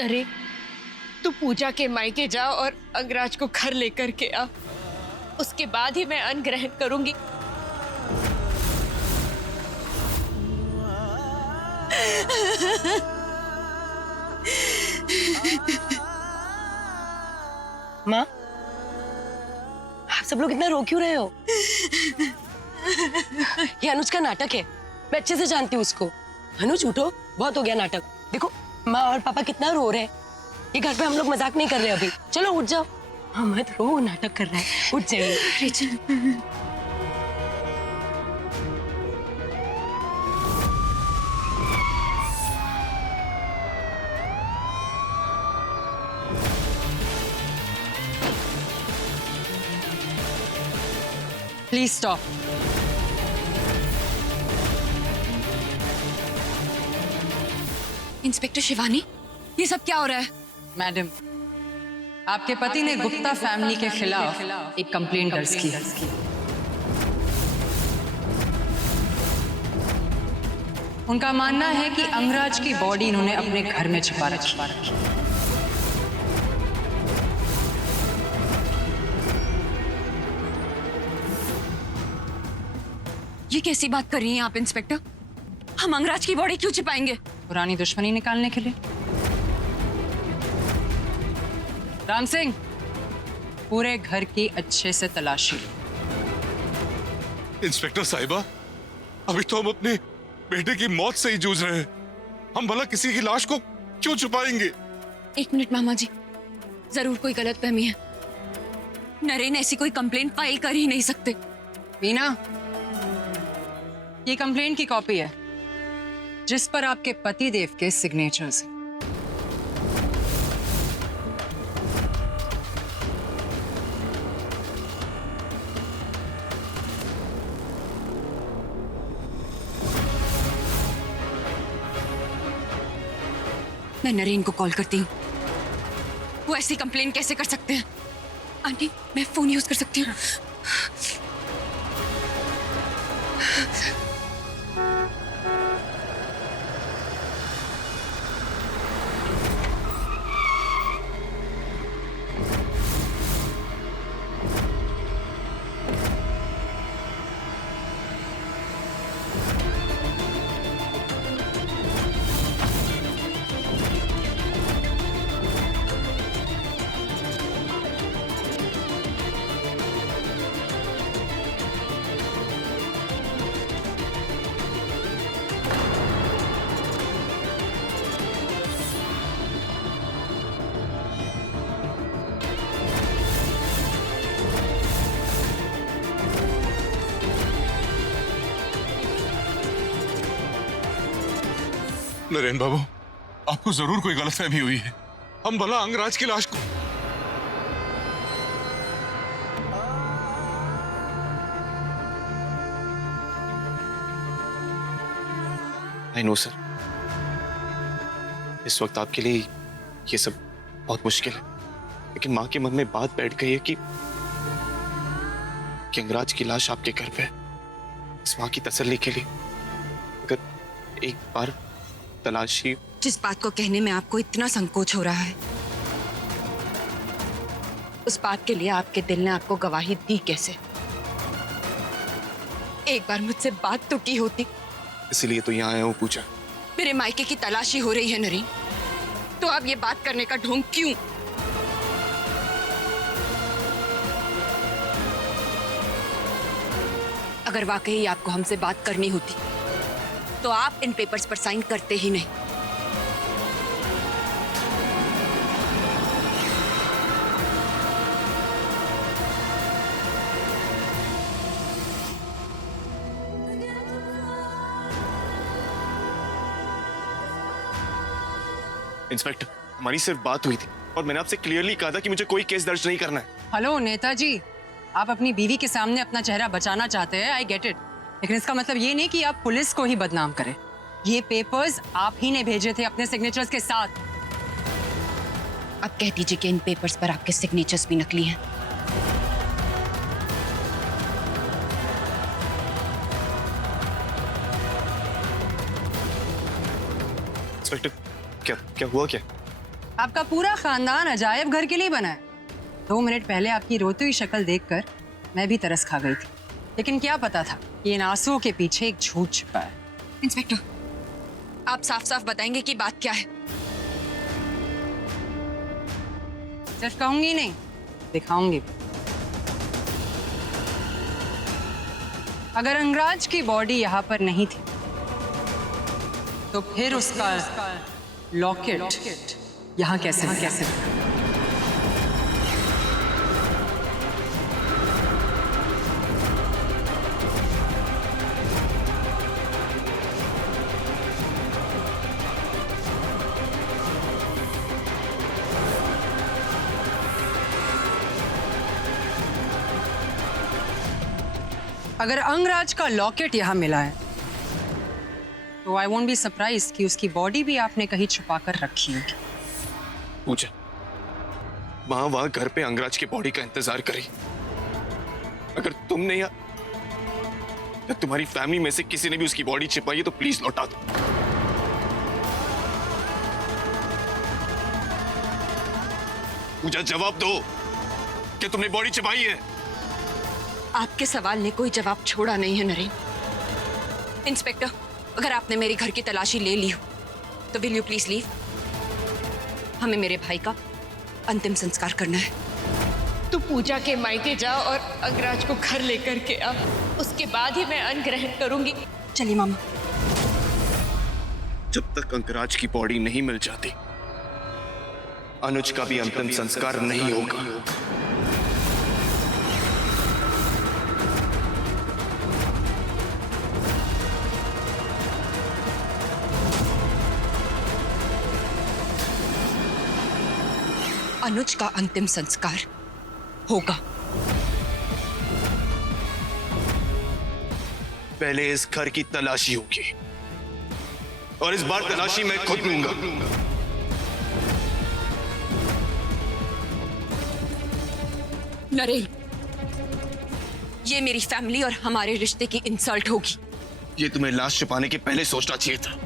अरे तू पूजा के मायके जा और अंगराज को घर लेकर के आ, उसके बाद ही मैं अन्न ग्रहण करूंगी। माँ, आप सब लोग इतना रो क्यों रहे हो? ये अनुज का नाटक है, मैं अच्छे से जानती हूँ उसको। अनुज उठो, बहुत हो गया नाटक। देखो माँ और पापा कितना रो रहे हैं। ये घर पे हम लोग मजाक नहीं कर रहे अभी। चलो उठ जाओ। हाँ मत रो, वो नाटक कर रहा है, उठ जाइए। Please stop. इंस्पेक्टर शिवानी, ये सब क्या हो रहा है? मैडम, आपके पति ने गुप्ता फैमिली के खिलाफ एक कंप्लेंट दर्ज की है। उनका मानना है कि अंगराज की बॉडी इन्होंने अपने घर में छिपा रखी। ये कैसी बात कर रही हैं आप इंस्पेक्टर? हम अंगराज की बॉडी क्यों छिपाएंगे? पुरानी दुश्मनी निकालने के लिए। राम सिंह, पूरे घर की अच्छे से तलाशी लो। इंस्पेक्टर साहिबा, अभी तो हम अपने बेटे की मौत से ही जूझ रहे हैं। हम भला किसी की लाश को क्यों छुपाएंगे? एक मिनट मामा जी, जरूर कोई गलतफहमी है। नरेन ऐसी कोई कंप्लेंट फाइल कर ही नहीं सकते। मीना, ये कंप्लेंट की कॉपी है जिस पर आपके पति देव के सिग्नेचर्स हैं। मैं नरेन को कॉल करती हूँ। वो ऐसी कंप्लेंट कैसे कर सकते हैं? आंटी, मैं फोन यूज कर सकती हूँ? नरेन बाबू, आपको जरूर कोई गलतफहमी हुई है। हम भला अंगराज की लाश को आई नो सर, इस वक्त आपके लिए ये सब बहुत मुश्किल है, लेकिन माँ के मन में बात बैठ गई है कि अंगराज की लाश आपके घर पे है। इस माँ की तसल्ली के लिए अगर एक बार तलाशी। जिस बात को कहने में आपको इतना संकोच हो रहा है, उस बात के लिए आपके दिल ने आपको गवाही दी कैसे? एक बार मुझसे बात तो की होती। इसीलिए तो यहाँ आया हूँ पूजा। मेरे मायके की तलाशी हो रही है नरेन, तो आप ये बात करने का ढोंग क्यों? अगर वाकई आपको हमसे बात करनी होती तो आप इन पेपर्स पर साइन करते ही नहीं। इंस्पेक्टर, हमारी सिर्फ बात हुई थी और मैंने आपसे क्लियरली कहा था कि मुझे कोई केस दर्ज नहीं करना है। हेलो नेताजी, आप अपनी बीवी के सामने अपना चेहरा बचाना चाहते हैं, आई गेट इट, लेकिन इसका मतलब ये नहीं कि आप पुलिस को ही बदनाम करें। ये पेपर्स आप ही ने भेजे थे अपने सिग्नेचर्स के साथ। आप कह दीजिए कि इन पेपर्स पर आपके सिग्नेचर्स भी नकली हैं। इंस्पेक्टर, क्या क्या हुआ क्या? आपका पूरा खानदान अजायब घर के लिए बना है। 2 मिनट पहले आपकी रोती हुई शक्ल देखकर मैं भी तरस खा गई थी, लेकिन क्या पता था कि इन आंसुओं के पीछे एक झूठ छिपा है। इंस्पेक्टर, आप साफ साफ बताएंगे कि बात क्या है? सिर्फ कहूंगी नहीं, दिखाऊंगी भी। अगर अंगराज की बॉडी यहाँ पर नहीं थी तो फिर उसका लॉकेट यहाँ कैसे अगर अंगराज का लॉकेट यहाँ मिला है तो आई वोंट बी सरप्राइज कि उसकी बॉडी भी आपने कहीं छुपा कर रखी होगी। पूजा वहां घर पे अंगराज की बॉडी का इंतजार करी। अगर तुमने या तुम्हारी फैमिली में से किसी ने भी उसकी बॉडी छिपाई है तो प्लीज लौटा दो। पूजा जवाब दो, क्या तुमने बॉडी छिपाई है? आपके सवाल ने कोई जवाब छोड़ा नहीं है नरेन। इंस्पेक्टर, अगर आपने मेरे घर की तलाशी ले ली हो तो विल यू प्लीज लीव? हमें मेरे भाई का अंतिम संस्कार करना है। तू पूजा के मायके जा और अंगराज को घर लेकर के आ, उसके बाद ही मैं अन्न ग्रहण करूंगी। चलिए मामा। जब तक अंगराज की बॉडी नहीं मिल जाती अनुज का भी अंतिम संस्कार नहीं होगा। अनुज का अंतिम संस्कार होगा। पहले इस घर की तलाशी होगी और इस बार तलाशी मैं खुद लूंगा। नरेन, ये मेरी फैमिली और हमारे रिश्ते की इंसल्ट होगी। ये तुम्हें लाश छुपाने के पहले सोचना चाहिए था।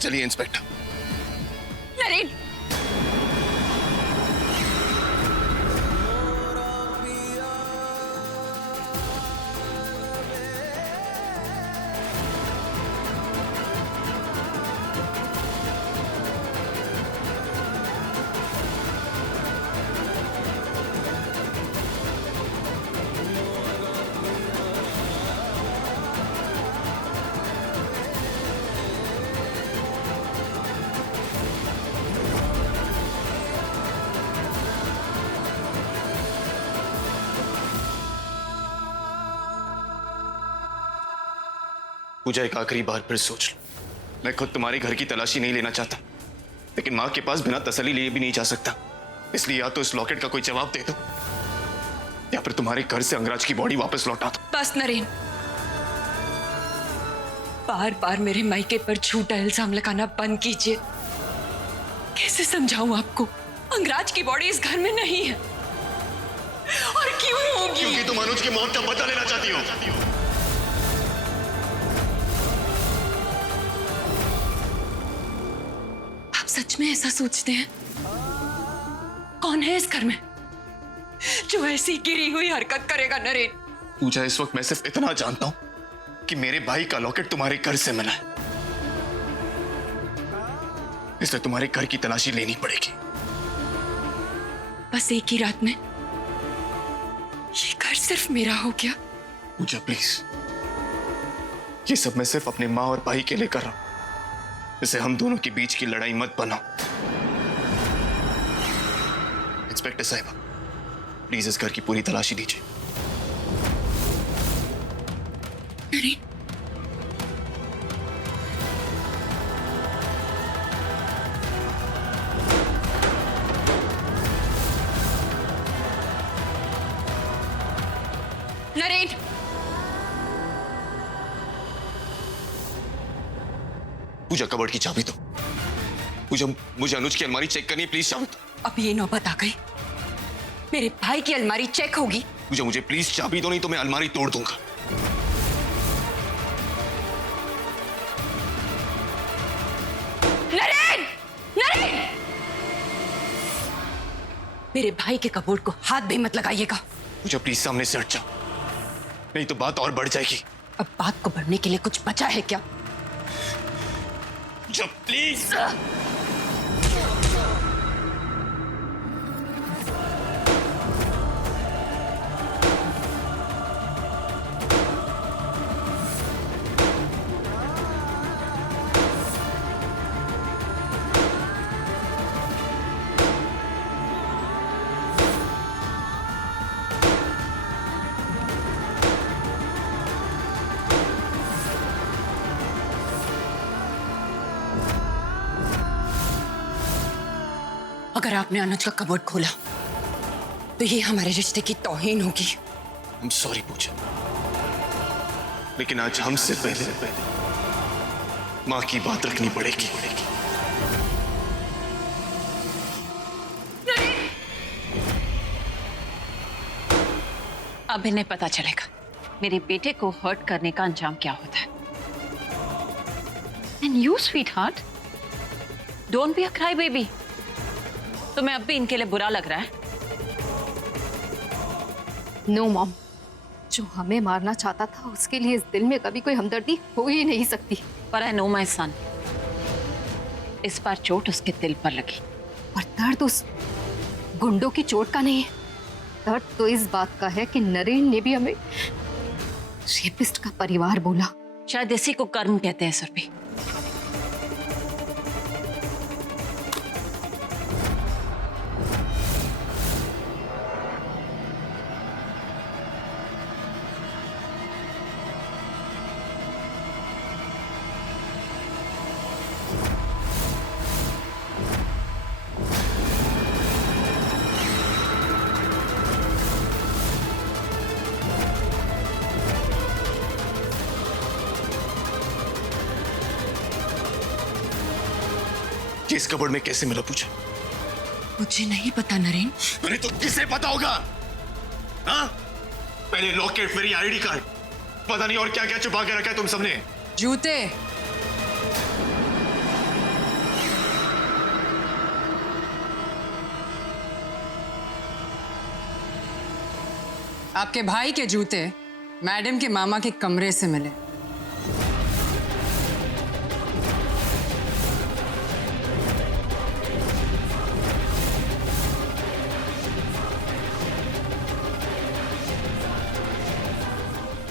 चलिए इंस्पेक्टर। नरेन, पूजा एक आखिरी बार फिर सोच लो। मैं खुद तुम्हारे घर की तलाशी नहीं लेना चाहता, लेकिन मां के पास बिना तसल्ली लिए भी नहीं जा सकता। इसलिए या तो इस लॉकेट का कोई जवाब दे दो या फिर तुम्हारे घर से अंगराज की बॉडी वापस लौटा दो। बस नरेन, बार बार मेरे मायके पर झूठा इल्जाम लगाना बंद कीजिए। कैसे समझाऊं आपको? अंगराज की बॉडी इस घर में नहीं है। और क्यों होगी? क्योंकि तुम अनुज की मौत का बदला लेना चाहती हो। आप सच में ऐसा सोचते हैं? कौन है इस घर में जो ऐसी गिरी हुई हरकत करेगा नरेन? पूजा, इस वक्त मैं सिर्फ इतना जानता हूं कि मेरे भाई का लॉकेट तुम्हारे घर से मिला है, इसलिए तुम्हारे घर की तलाशी लेनी पड़ेगी। बस एक ही रात में ये घर सिर्फ मेरा हो गया। पूजा प्लीज, ये सब मैं सिर्फ अपने माँ और भाई के लिए कर रहा हूं। इसे हम दोनों के बीच की लड़ाई मत बनाओ। इंस्पेक्टर साहिबा, प्लीज इस घर की पूरी तलाशी दीजिए। नरेन, नरेन, पूजा, कबर्ड की चाबी दो। पूजा, मुझे अनुज की अलमारी चेक करनी है, प्लीज चाबी दो। अब ये नौबत आ गई, मेरे भाई की अलमारी चेक होगी। पूजा, मुझे प्लीज चाबी दो, नहीं तो मैं अलमारी तोड़ दूंगा। नरेन! मेरे भाई के कबूल को हाथ भी मत लगाइएगा। पूजा प्लीज सामने से हट जाओ, नहीं तो बात और बढ़ जाएगी। अब बात को बढ़ने के लिए कुछ बचा है क्या? पूजा प्लीज। अगर आपने अनुज का कबूल खोला तो ये हमारे रिश्ते की तौहीन होगी। I'm sorry पूजा, लेकिन आज हमसे पहले माँ की बात रखनी पड़ेगी। अब इन्हें पता चलेगा मेरे बेटे को हर्ट करने का अंजाम क्या होता है। And you sweet heart, don't be a cry baby. तुम्हें अब भी इनके लिए बुरा लग रहा है? नो मॉम, जो हमें मारना चाहता था उसके लिए इस दिल में कभी कोई हमदर्दी हो ही नहीं सकती। पर आई नो माय सन, इस बार चोट उसके दिल पर लगी। और दर्द उस गुंडों की चोट का नहीं है, दर्द तो इस बात का है कि नरेन ने भी हमें रेपिस्ट का परिवार बोला। शायद इसी को कर्म कहते हैं सुरभि। ये इस कबर्ड में कैसे मिला पूजा? मुझे नहीं पता नरेन। अरे तो किसे पता होगा? हाँ? पहले लॉकेट, फिर ये आईडी कार्ड, पता नहीं और क्या क्या छुपा के रखा है तुम सबने। जूते। आपके भाई के जूते मैडम के मामा के कमरे से मिले।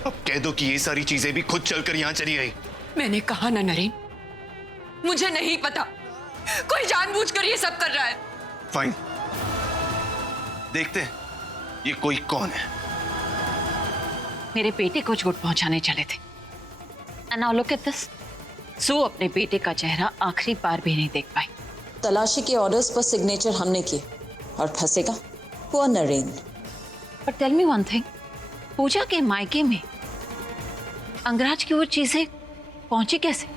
अब कह दो कि ये सारी चीजें भी खुद चलकर यहां चली आई। मैंने कहा ना नरेन, मुझे नहीं पता। कोई जानबूझकर ये सब कर रहा है। फाइन, देखते हैं ये कोई कौन है। मेरे बेटे को चोट पहुंचाने चले थे। And now look at this. So अपने बेटे का चेहरा आखिरी बार भी नहीं देख पाई। तलाशी के ऑर्डर्स पर सिग्नेचर हमने किए और फंसेगा वो Naren. But tell me one thing, Pooja के मायके में अंगराज की वो चीजें पहुंची कैसे?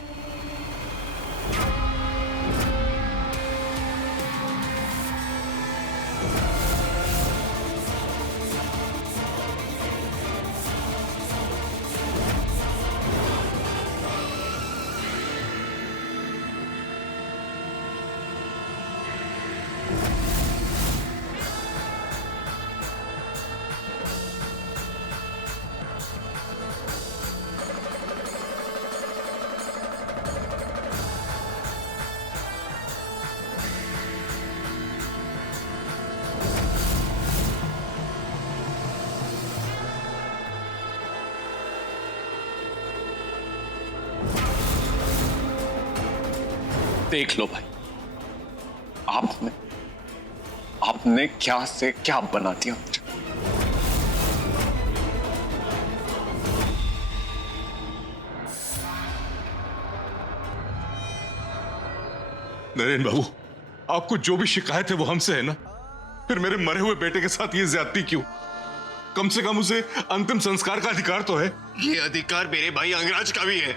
देख लो भाई, आपने क्या से क्या बना दिया मुझे। नरेन बाबू, आपको जो भी शिकायत है वो हमसे है ना? फिर मेरे मरे हुए बेटे के साथ ये ज्यादती क्यों? कम से कम उसे अंतिम संस्कार का अधिकार तो है। ये अधिकार मेरे भाई अंगराज का भी है,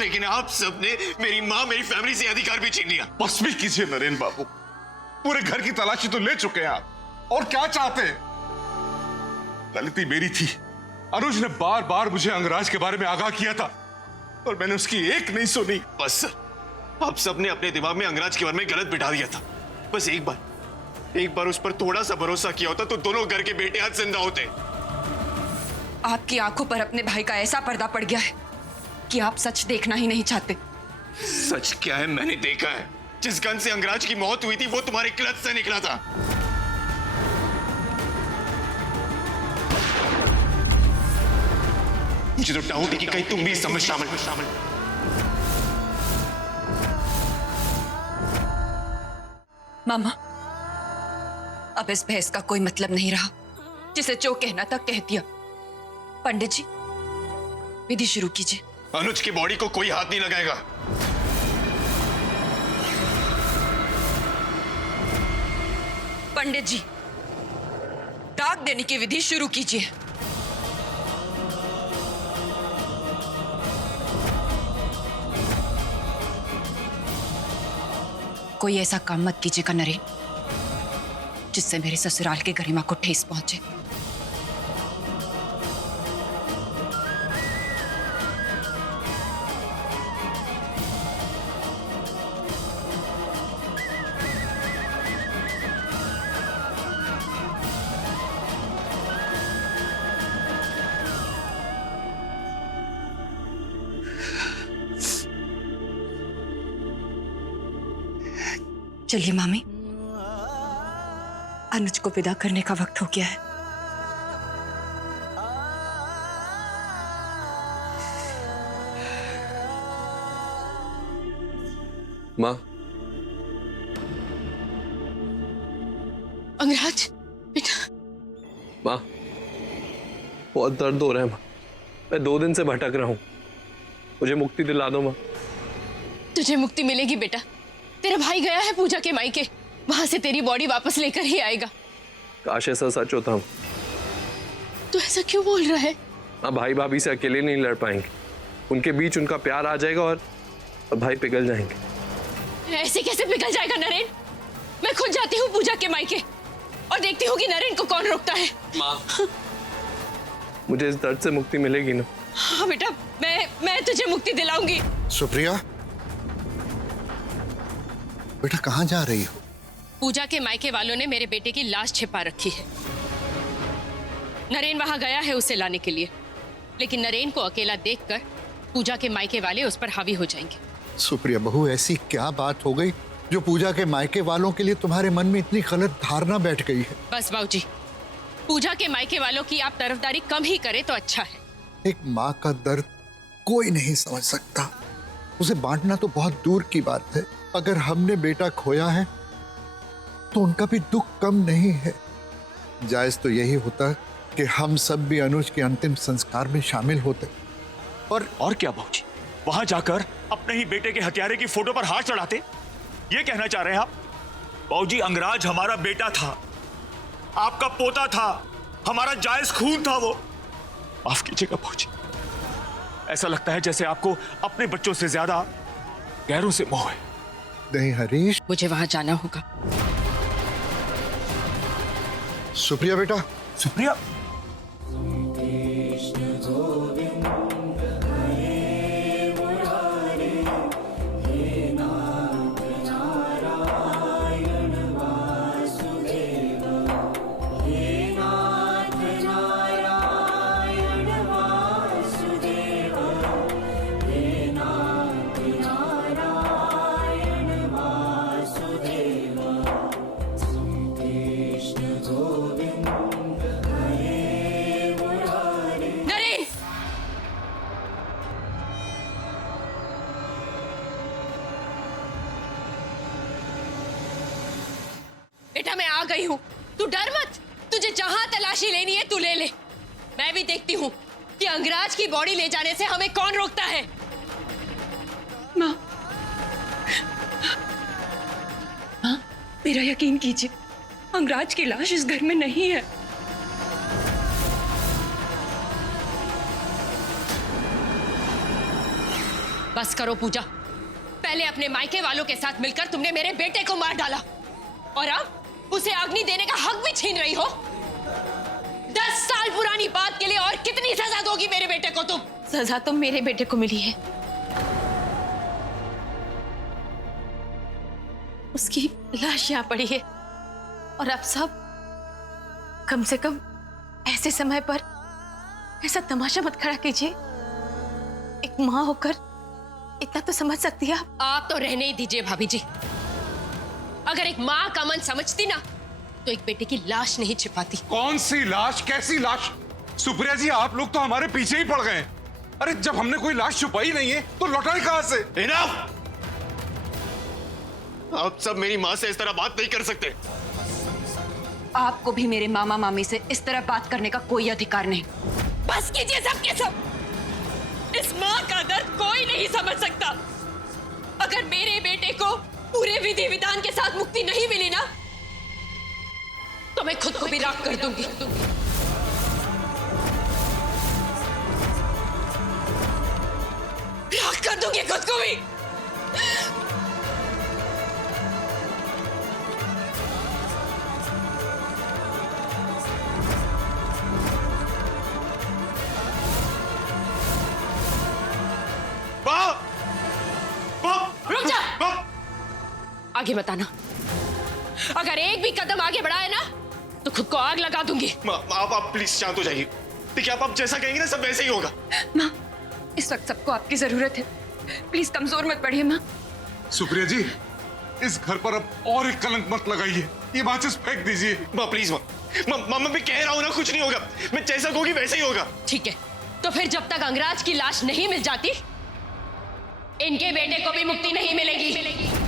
लेकिन आप सबने मेरी माँ, मेरी फैमिली से अधिकार भी छीन लिया। बस भी कीजिए नरेन बाबू, पूरे घर की तलाशी तो ले चुके हैं आप, और क्या चाहते हैं? गलती मेरी थी। अनुज ने बार बार मुझे अंगराज के बारे में आगाह किया था और मैंने उसकी एक नहीं सुनी। बस आप सबने अपने दिमाग में अंगराज के बारे में गलत बिठा दिया था। बस एक बार उस पर थोड़ा सा भरोसा किया होता तो दोनों घर के बेटे आज जिंदा होते। आपकी आंखों पर अपने भाई का ऐसा पर्दा पड़ गया है कि आप सच देखना ही नहीं चाहते। सच क्या है? मैंने देखा है। जिस गन से अंगराज की मौत हुई थी वो तुम्हारे क्लच से निकला था। मुझे तो डाउट है कि कहीं तुम भी इस समझ शामिल। मामा, अब इस बहस का कोई मतलब नहीं रहा। जिसे जो कहना था कह दिया। पंडित जी, विधि शुरू कीजिए। अनुज की बॉडी को कोई हाथ नहीं लगाएगा। पंडित जी, दाग देने की विधि शुरू कीजिए। कोई ऐसा काम मत कीजिएगा नरेन जिससे मेरे ससुराल के गरिमा को ठेस पहुंचे। चलिए मामी, अनुज को विदा करने का वक्त हो गया है। माँ, अंगराज बेटा। माँ, बहुत दर्द हो रहा है माँ। मैं 2 दिन से भटक रहा हूँ। मुझे मुक्ति दिला दो माँ। तुझे मुक्ति मिलेगी बेटा। तेरा भाई गया है पूजा के मायके, वहां से तेरी बॉडी वापस लेकर ही आएगा। काश ऐसा सच होता हूँ। तू ऐसा क्यों बोल रहा है? माँ, भाई भाभी से अकेले नहीं लड़ पाएंगे। उनके बीच उनका प्यार आ जाएगा और भाई पिघल जाएंगे। ऐसे कैसे पिघल जाएगा नरेन? मैं खुद जाती हूँ पूजा के मायके और देखती हूँ कि नरेन को कौन रोकता है। माँ, मुझे इस दर्द से मुक्ति मिलेगी ना? हाँ बेटा, मैं तुझे मुक्ति दिलाऊंगी। सुप्रिया, बेटा कहाँ जा रही हो? पूजा के मायके वालों ने मेरे बेटे की लाश छिपा रखी है। नरेन वहां गया है उसे लाने के लिए, लेकिन नरेन को अकेला देखकर पूजा के मायके वाले उस पर हावी हो जाएंगे। सुप्रिया बहू, ऐसी क्या बात हो गई जो पूजा के मायके वालों के लिए तुम्हारे मन में इतनी गलत धारणा बैठ गई है? बस बाबूजी, पूजा के मायके वालों की आप तरफदारी कम ही करें तो अच्छा है। एक माँ का दर्द कोई नहीं समझ सकता, उसे बांटना तो बहुत दूर की बात है। अगर हमने बेटा खोया है तो उनका भी दुख कम नहीं है। जायज तो यही होता कि हम सब भी अनुज के अंतिम संस्कार में शामिल होते। और क्या बाबूजी, वहां जाकर अपने ही बेटे के हत्यारे की फोटो पर हाथ चढ़ाते? ये कहना चाह रहे हैं आप? बाबूजी, अंगराज हमारा बेटा था, आपका पोता था, हमारा जायज खून था वो। माफ कीजिएगा बाबूजी, ऐसा लगता है जैसे आपको अपने बच्चों से ज्यादा गैरों से मोह है। नहीं हरीश, मुझे वहां जाना होगा। सुप्रिया बेटा। सुप्रिया, बेटा मैं आ गई हूँ, तू डर मत। तुझे जहां तलाशी लेनी है तू ले ले। मैं भी देखती हूँ कि अंगराज की बॉडी ले जाने से हमें कौन रोकता है। माँ, माँ, मेरा यकीन कीजिए, अंगराज की लाश इस घर में नहीं है। बस करो पूजा, पहले अपने मायके वालों के साथ मिलकर तुमने मेरे बेटे को मार डाला और अब उसे अग्नि देने का हक भी छीन रही हो। 10 साल पुरानी बात के लिए और कितनी सजा दोगी मेरे बेटे को तुम? सजा तो मेरे बेटे को मिली है, उसकी लाश यहाँ पड़ी है और आप सब कम से कम ऐसे समय पर ऐसा तमाशा मत खड़ा कीजिए। एक माँ होकर इतना तो समझ सकती है आप तो रहने ही दीजिए भाभी जी। अगर एक माँ का मन समझती ना तो एक बेटे की लाश नहीं छिपाती। कौन सी लाश, कैसी लाश? सुप्रिया जी, आप लोग तो हमारे पीछे ही पड़ गए। अरे जब हमने कोई लाश छुपाई नहीं है तो लौटाई कहां से? इनफ! आप सब मेरी माँ से इस तरह बात नहीं कर सकते। आपको भी मेरे मामा मामी से इस तरह बात करने का कोई अधिकार नहीं। बस कीजिए सबके सब। इस माँ का दर्द कोई नहीं समझ सकता। अगर मेरे बेटे को पूरे विधि विधान के साथ मुक्ति नहीं मिली ना तो मैं खुद को भी राख कर दूंगी। राख कर दूंगी खुद को भी। रुक जा। आगे मत आना। अगर एक भी कदम आगे बढ़ाए ना तो खुद को आग लगा दूंगी। आप प्लीज शांत हो जाइए। देखिए, आप जैसा कहेंगे ना सब वैसे ही होगा। माँ, इस वक्त सबको आपकी जरूरत है। प्लीज कमजोर मत पड़िए माँ। सुप्रिया जी, इस घर पर अब और एक कलंक मत लगाइए। ये माचिस फेंक दीजिए। माँ प्लीज, माँ मैं भी कह रहा हूँ ना, कुछ नहीं होगा। मैं जैसा कहूँगी वैसे ही होगा। ठीक है, तो फिर जब तक अंगराज की लाश नहीं मिल जाती इनके बेटे को भी मुक्ति नहीं मिलेगी।